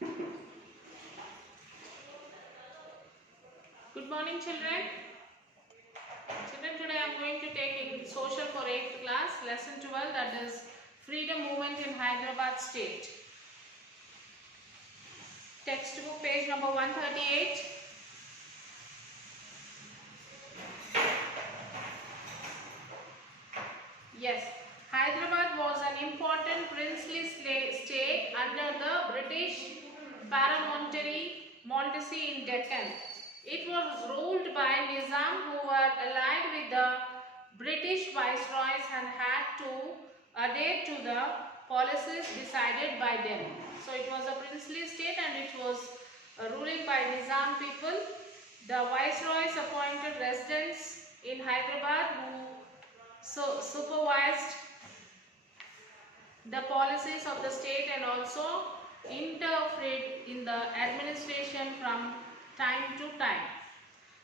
Good morning, children. Children, today I am going to take in social for 8th class, lesson 12, that is freedom movement in Hyderabad state. Textbook page number 138. Yes, Hyderabad was an important princely state under the British paramountcy in Deccan. It was ruled by Nizam, who were allied with the British viceroys and had to adhere to the policies decided by them. So it was a princely state and it was ruling by Nizam people. The viceroys appointed residents in Hyderabad who supervised the policies of the state and also interfered in the administration from time to time.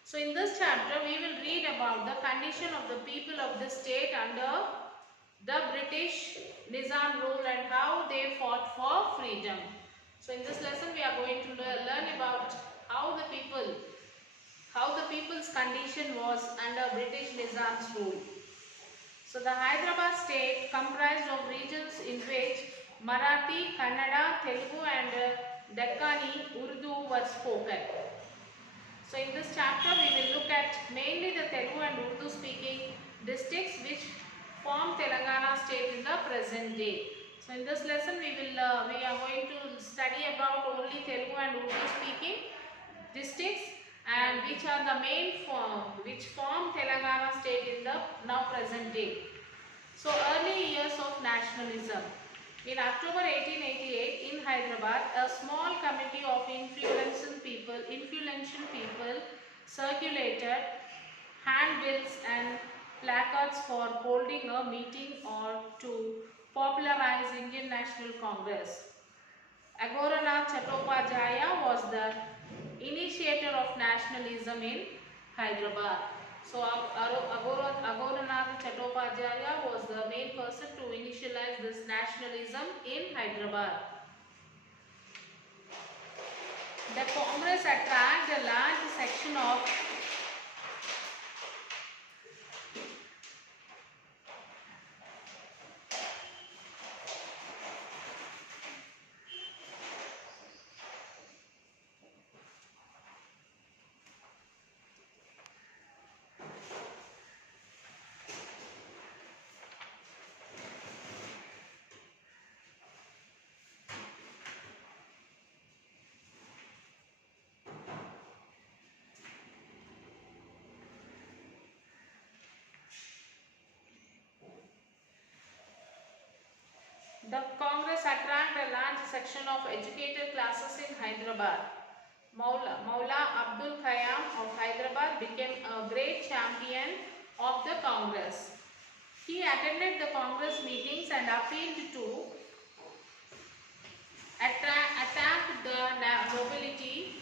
So in this chapter we will read about the condition of the people of the state under the British Nizam rule and how they fought for freedom. So in this lesson we are going to learn about how the people's condition was under British Nizam's rule. So the Hyderabad state comprised of regions in which Marathi, Kannada, Telugu and Deccani Urdu were spoken. So in this chapter we will look at mainly the Telugu and Urdu speaking districts which form Telangana state in the present day. So in this lesson we are going to study about only Telugu and Urdu speaking districts and which are the main which form Telangana state in the now present day. So early years of nationalism. In October 1888 in Hyderabad, a small committee of influential people circulated handbills and placards for holding a meeting or to popularize Indian National Congress. Agoranath Chattopadhyaya was the initiator of nationalism in Hyderabad. So Agoranath Chattopadhyaya was the main person to initialize this nationalism in Hyderabad. The Congress attracted a large section of The Congress attracted a large section of educated classes in Hyderabad. Maula Abdul Khayyam of Hyderabad became a great champion of the Congress. He attended the Congress meetings and appealed to attack the nobility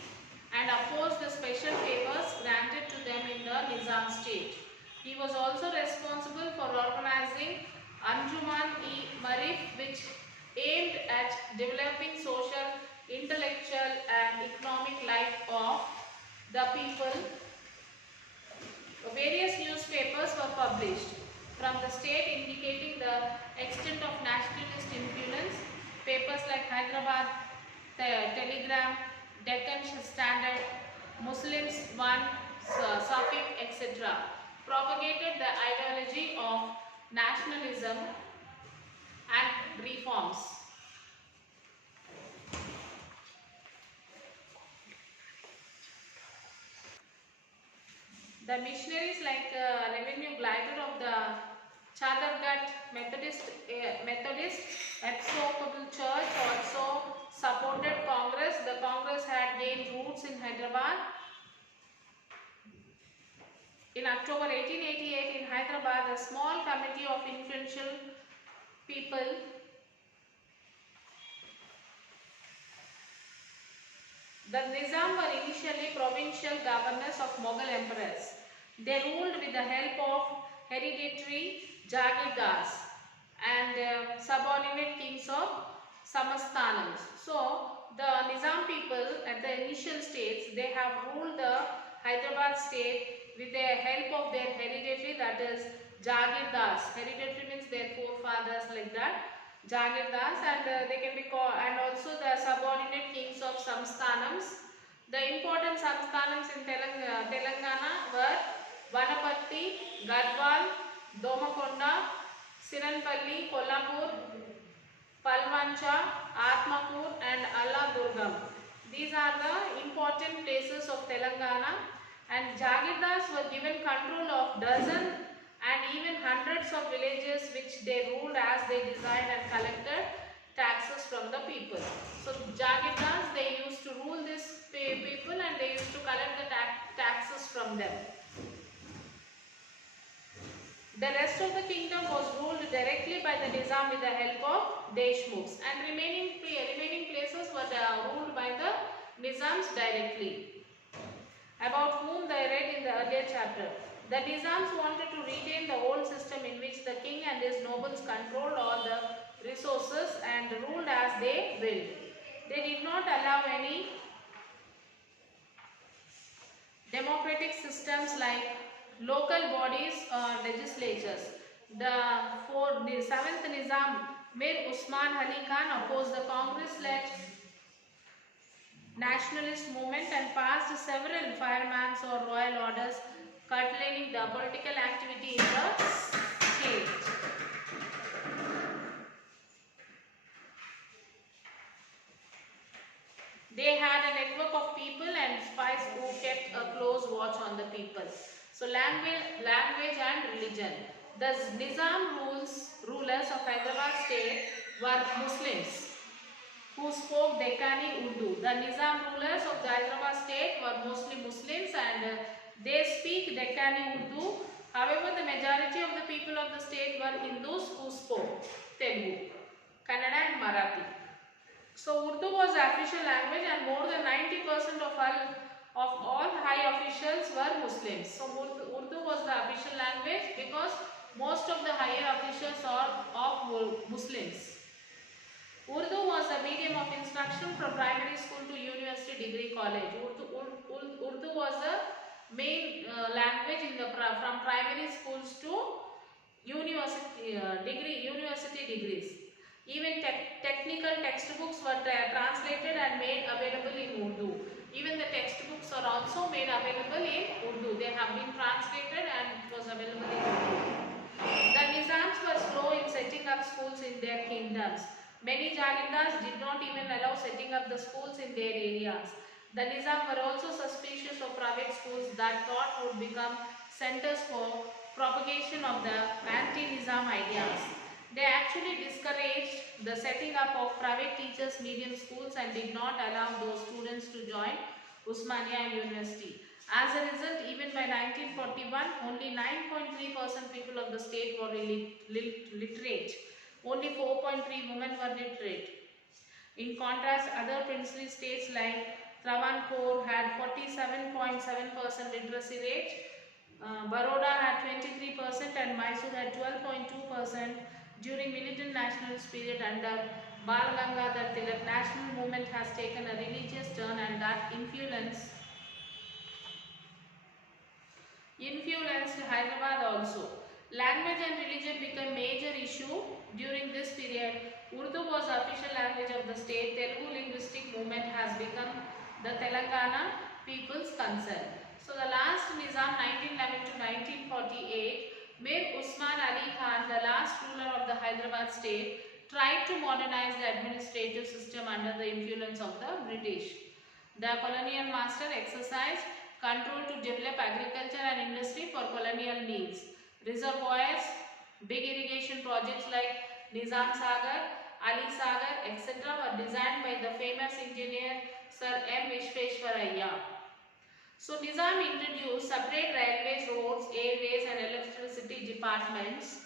and opposed the special favors granted to them in the Nizam state. He was also responsible for organizing Anjuman-e-Marif, which aimed at developing social, intellectual and economic life of the people. Various newspapers were published from the state indicating the extent of nationalist influence. Papers like Hyderabad Telegram, Deccan Standard, Muslims One, Safik, etc. propagated the ideology of nationalism and reforms. The missionaries like Revenue Glider of the Chadargat Methodist Episcopal Church also supported Congress. The Congress had gained roots in Hyderabad. In October 1888 in Hyderabad, a small committee of influential people the Nizam were initially provincial governors of Mughal emperors. They ruled with the help of hereditary Jagirdars and subordinate kings of samasthanams. So the Nizam people at the initial states, they have ruled the Hyderabad state with the help of their hereditary, that is Jagirdars. Hereditary means their forefathers, like that, Jagirdars, and they can be called, and also the subordinate kings of samsthanams. The important samsthanams in Telangana were Vanapatti, Garhwal, Domakonda, Siranpalli, Kolhapur, Palvancha, Atmapur and Alladurgam. These are the important places of Telangana, and Jagirdars were given control of dozens and even hundreds of villages which they ruled as they desired and collected taxes from the people. So Jagirdars, they used to rule these people and they used to collect the taxes from them. The rest of the kingdom was ruled directly by the Nizam with the help of Deshmukhs, and remaining places were ruled by the Nizams directly, about whom they read in the earlier chapter. The Nizams wanted to retain the old system in which the king and his nobles controlled all the resources and ruled as they willed. They did not allow any democratic systems like local bodies or legislatures. The seventh Nizam, Mir Usman Ali Khan, opposed the Congress-led nationalist movement and passed several fireman's or royal orders curtailing the political activity in the state. They had a network of people and spies who kept a close watch on the people. So language and religion. The Nizam rulers of Hyderabad state were Muslims who spoke Deccani Urdu. The Nizam rulers of the Hyderabad state were mostly Muslims and they speak Deccani Urdu. However, the majority of the people of the state were Hindus who spoke Telugu, Kannada and Marathi. So Urdu was the official language and more than 90% of all high officials were Muslims. So Urdu was the official language because most of the higher officials are of Muslims. Urdu was the medium of instruction from primary school to university degree college. Urdu was the main language from primary schools to university degrees. Even technical textbooks were translated and made available in Urdu. Even the textbooks are also made available in Urdu. They have been translated and it was available in Urdu. The Nizams were slow in setting up schools in their kingdoms. Many Jagirdars did not even allow setting up the schools in their areas. The Nizam were also suspicious of private schools that thought would become centers for propagation of the anti-Nizam ideas. They actually discouraged the setting up of private teachers' medium schools and did not allow those students to join Usmania University. As a result, even by 1941, only 9.3% people of the state were literate. Only 4.3% women were literate. In contrast, other princely states like Travancore had 47.7% literacy rate, Baroda had 23% and Mysore had 12.2%. During militant nationalist period under Bal Gangadhar Tilak, national movement has taken a religious turn and that influenced Hyderabad also. Language and religion became major issue during this period. Urdu was the official language of the state. Telugu linguistic movement has become the Telangana people's concern. So the last Nizam 1911 to 1948, Mir Usman Ali Khan, the last ruler of the Hyderabad state, tried to modernize the administrative system under the influence of the British. The colonial master exercised control to develop agriculture and industry for colonial needs. Reservoirs, big irrigation projects like Nizam Sagar, Ali Sagar, etc. were designed by the famous engineer Sir M. Vishveshwaraya. So Nizam introduced separate railways, roads, airways and electricity departments,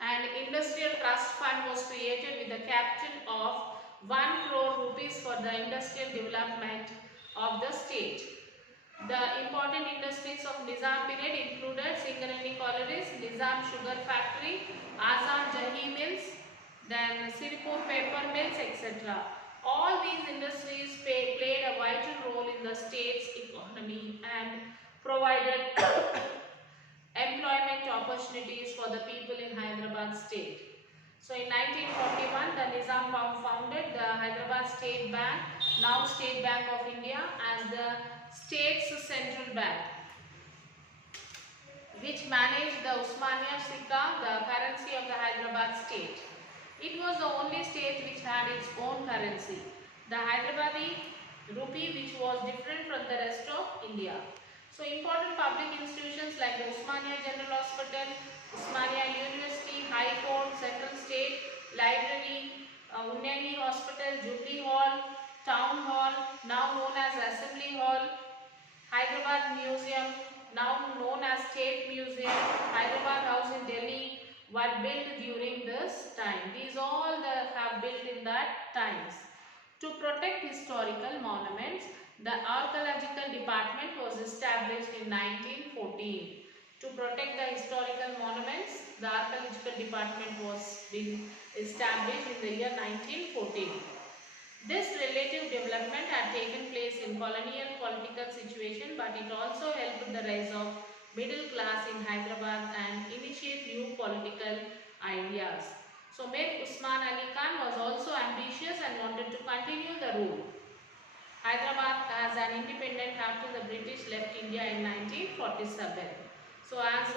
and industrial trust fund was created with the capital of 1 crore rupees for the industrial development of the state. The important industries of Nizam period included Singareni collieries, Nizam sugar factory, Azam Jahi mills, then Siripur paper mills, etc. All these industries played a vital role in the state's economy and provided employment opportunities for the people in Hyderabad state. So in 1941, the Nizam founded the Hyderabad State Bank, now State Bank of India, as the state's central bank, which managed the Usmania Sikka, the currency of the Hyderabad state. It was the only state which had its own currency, the Hyderabadi rupee, which was different from the rest of India. So important public institutions like the Usmania General Hospital, Usmania University, High Court, Central State Library, Unnaini Hospital, Jubilee Hall, Town Hall, now known as Assembly Hall, Hyderabad Museum, now known as State Museum, Hyderabad House in Delhi, were built during this time. These all have built in that times. To protect historical monuments, the Archaeological Department was established in 1914. To protect the historical monuments, the Archaeological Department was being established in the year 1914. This relative development had taken place in colonial political situation, but it also helped the rise of middle class in Hyderabad and initiate new political ideas. So Mir Usman Ali Khan was also ambitious and wanted to continue the rule. Hyderabad as an independent after the British left India in 1947. So as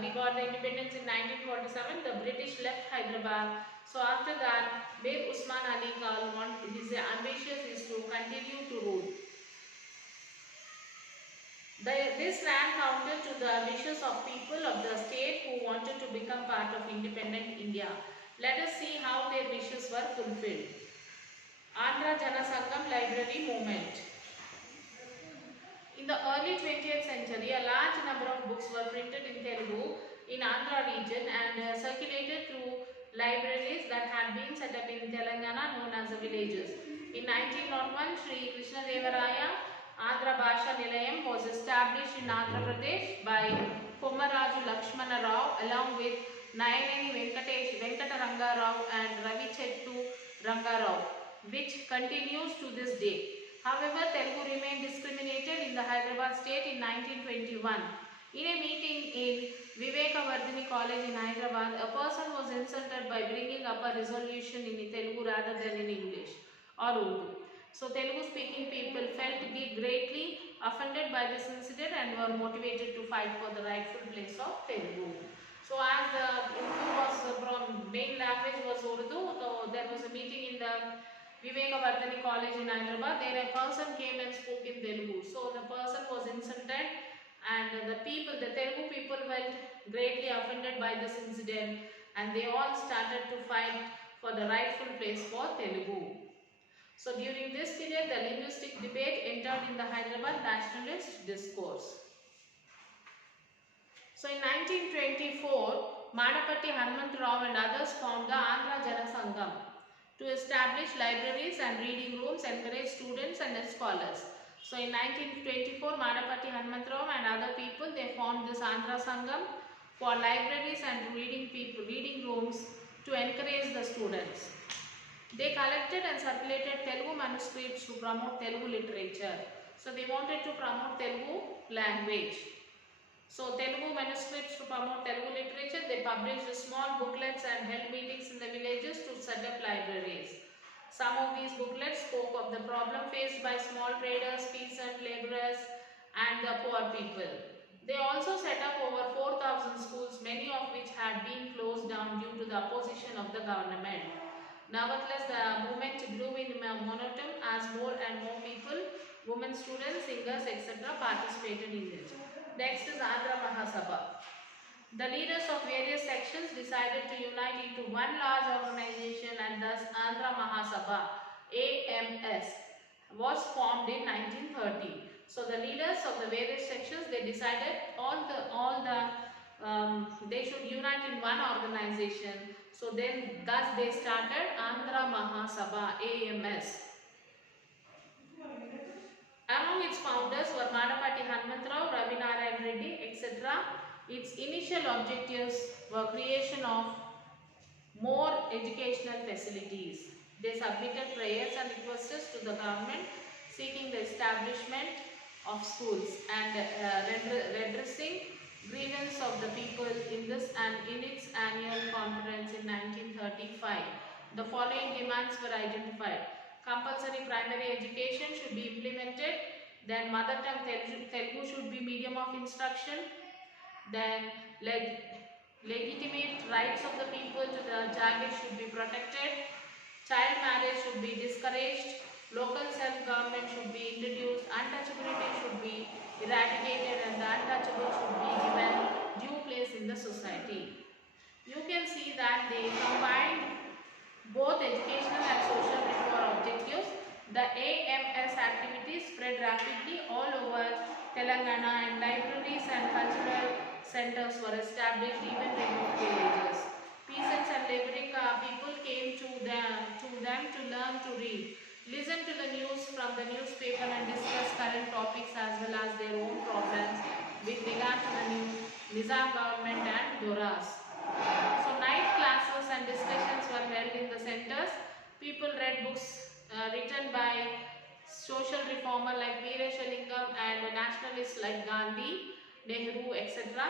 we got the independence in 1947, the British left Hyderabad. So after that, Mir Usman Ali Khan, his ambition is to continue to rule. This ran counter to the wishes of people of the state who wanted to become part of independent India. Let us see how their wishes were fulfilled. Andhra Jana Sangam Library Movement. In the early 20th century, a large number of books were printed in Telugu in Andhra region and circulated through libraries that had been set up in Telangana known as the villages. In 1901, Sri Krishnadevaraya Andhra Bhasha Nilayam was established in Andhra Pradesh by Komaraju Lakshmana Rao along with Nayaneni Venkata Ranga Rao and Ravi Chettu Ranga Rao, which continues to this day. However, Telugu remained discriminated in the Hyderabad state in 1921. In a meeting in Vivekavardhini College in Hyderabad, a person was insulted by bringing up a resolution in Telugu rather than in English or Urdu. So Telugu speaking people felt greatly offended by this incident and were motivated to fight for the rightful place of Telugu. So as the Urdu was main language was Urdu, so there was a meeting in the Vivekavardhani College in Hyderabad. There a person came and spoke in Telugu. So the person was insulted and the Telugu people felt greatly offended by this incident and they all started to fight for the rightful place for Telugu. So during this period, the linguistic debate entered in the Hyderabad nationalist discourse. So in 1924, Madapatti Hanumantrao and others formed the Andhra Jana Sangam to establish libraries and reading rooms, encourage students and scholars. So in 1924, Madapatti Hanumantrao and other people, they formed this Andhra Sangam for libraries and reading rooms to encourage the students. They collected and circulated Telugu manuscripts to promote Telugu literature. So they wanted to promote Telugu language. So Telugu manuscripts to promote Telugu literature, they published small booklets and held meetings in the villages to set up libraries. Some of these booklets spoke of the problem faced by small traders, peasant laborers and the poor people. They also set up over 4,000 schools, many of which had been closed down due to the opposition of the government. Nevertheless, the movement grew in momentum as more and more people, women students, singers, etc. participated in it. Next is Andhra Mahasabha. The leaders of various sections decided to unite into one large organization and thus Andhra Mahasabha AMS was formed in 1930. So the leaders of the various sections, they decided they should unite in one organization. So then thus they started Andhra Mahasabha AMS. Among its founders were Madapatti Hanumantrao, Ravi Narayan Reddy, etc. Its initial objectives were creation of more educational facilities. They submitted prayers and requests to the government seeking the establishment of schools and redressing grievance of the people in this and in its annual conference in 1935. The following demands were identified. Compulsory primary education should be implemented. Then mother tongue Telugu should be medium of instruction. Then legitimate rights of the people to the Jagir should be protected. Child marriage should be discouraged. Local self-government should be introduced. Untouchability should be eradicated and the untouchable should be given due place in the society. You can see that they combined both educational and social reform objectives. The AMS activities spread rapidly all over Telangana and libraries and cultural centers were established even in remote villages. Peasants and laboring people came to them to learn to read, listen to the news from the newspaper and discuss current topics as well as their own problems with regard to the new Nizam government and Doras. So night classes and discussions were held in the centers. People read books written by social reformer like Veerashalingam and nationalists like Gandhi, Nehru, etc.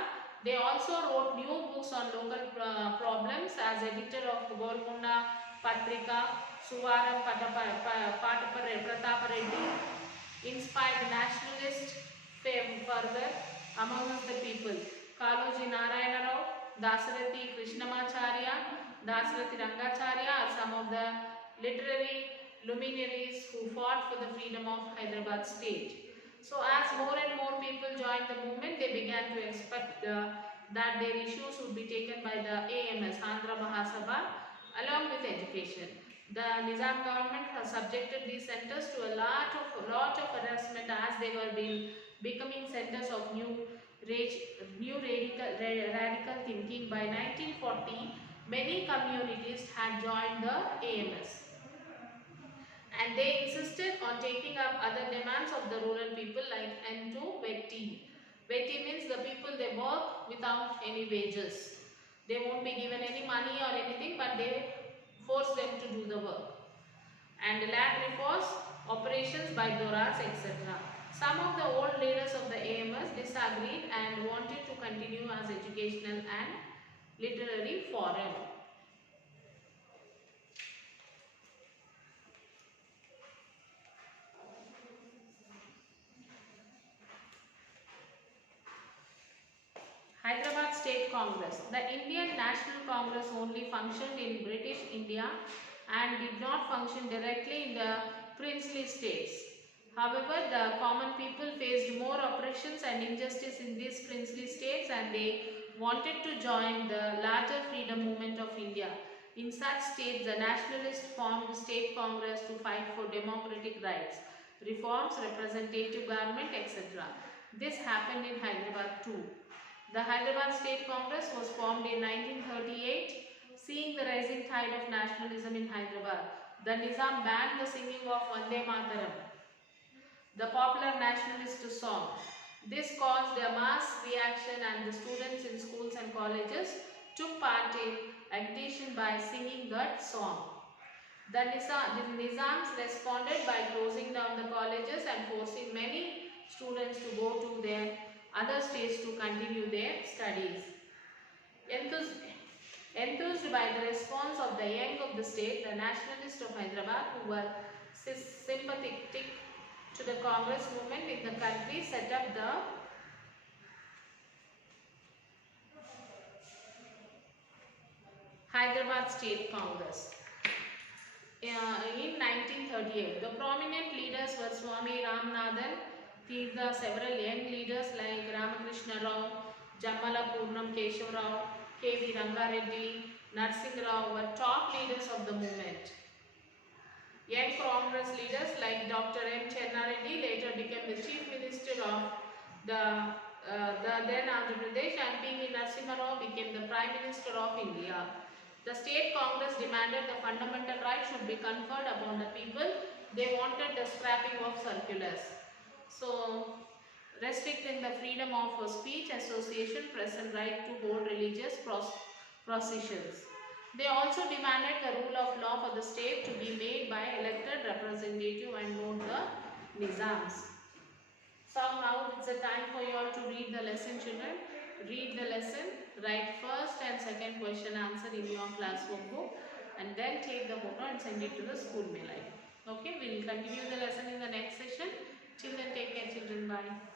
They also wrote new books on local problems as editor of Golconda Patrika, Suvaram Pratapa Reddy, inspired nationalist fame further among the people. Kaloji Narayana Rao, Dasarathi Krishnamacharya, Dasarathi Rangacharya are some of the literary luminaries who fought for the freedom of Hyderabad state. So as more and more people joined the movement, they began to expect that their issues would be taken by the AMS, Andhra Mahasabha, along with education. The Nizam government has subjected these centers to a lot of harassment as they were becoming centers of new radical thinking. By 1940, many communities had joined the AMS. And they insisted on taking up other demands of the rural people like N2 Vetti. Vetti means the people they work without any wages. They won't be given any money or anything, but they force them to do the work. And land reforms, operations by Doras, etc. Some of the old leaders of the AMS disagreed and wanted to continue as educational and literary forum. Hyderabad State Congress. The Indian National Congress only functioned in British India and did not function directly in the princely states. However, the common people faced more oppressions and injustice in these princely states and they wanted to join the larger freedom movement of India. In such states, the nationalists formed state congress to fight for democratic rights, reforms, representative government, etc. This happened in Hyderabad too. The Hyderabad State Congress was formed in 1938, seeing the rising tide of nationalism in Hyderabad. The Nizam banned the singing of Vande Mataram, the popular nationalist song. This caused a mass reaction and the students in schools and colleges took part in agitation by singing that song. The Nizams responded by closing down the colleges and forcing many students to go to their other states to continue their studies. Enthused by the response of the young of the state, the nationalists of Hyderabad, who were sympathetic to the Congress movement in the country, set up the Hyderabad State Congress. In 1938, the prominent leaders were Swami Ramanathan Tirtha. Several young leaders like Ramakrishna Rao, Jammala Purnam Keshav Rao, K.V. Rangareddy, Narsingh Rao were top leaders of the movement. Young Congress leaders like Dr. M. Chennareddy later became the Chief Minister of the then Andhra Pradesh and P.V. Narasimha Rao became the Prime Minister of India. The State Congress demanded the fundamental rights should be conferred upon the people. They wanted the scrapping of circulars. So, restricting the freedom of speech, association, press and right to hold religious processions. They also demanded the rule of law for the state to be made by elected representative and not the nizams. So now it's a time for you all to read the lesson, children. Read the lesson, write first and second question answer in your classwork book, and then take the photo and send it to the school mail ID. Okay, we will continue the lesson in the next session. Till then, take care, children. Bye.